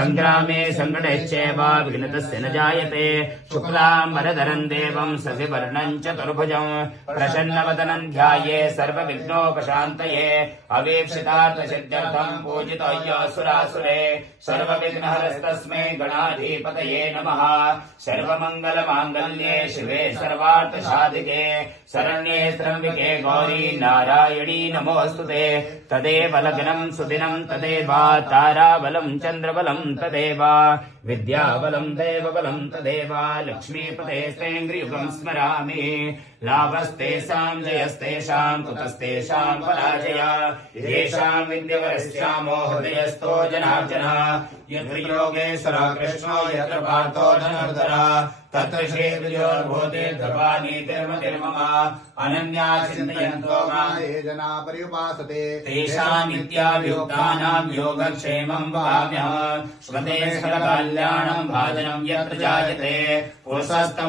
संग्रामे संकटश्चैव विघ्नतस्य न जायते शुक्लाम्बरधरं देवं शशिवर्णं चतुर्भुजं प्रसन्नवदनं ध्याये सर्वविघ्नोपशान्तये अवीक्षितार्थसिद्ध्यर्थं पूजितोऽय्यासुरासुरे सर्वविघ्नहरस्तस्मै गणाधिपतये नमः। सर्वमङ्गलमाङ्गल्ये शिवे सर्वार्थसाधिके शरण्ये त्र्यम्बके गौरी नारायणी नमोऽस्तुते। तदेव लग्नं सुदिनं तदेव ताराबलं चन्द्रबलं तदेव विद्याबलं देवबलं तदेव लक्ष्मीपते स्तेन्द्रियुगं स्मरामि। लाभस्तेषां जयस्तेषां कुतस्तेषां पराजय येषां विद्यवरस्यामो हृदयस्थो जनार्दन यत्र योगेश्वरः कृष्णो यत्र पार्थो धनुर्धरः तत्र श्रीर्विजयोर्भूतिर्धर्मानीतिर्मतिर्मम अनन्या चिन्तयन्तो मां ये जना पर्युपासते तेषां नित्याभियुक्तानां योगक्षेमं वहाम्यहम्। श्वते सकलकल्याणं भाजनं यत्र जायते पुरुषस्तम्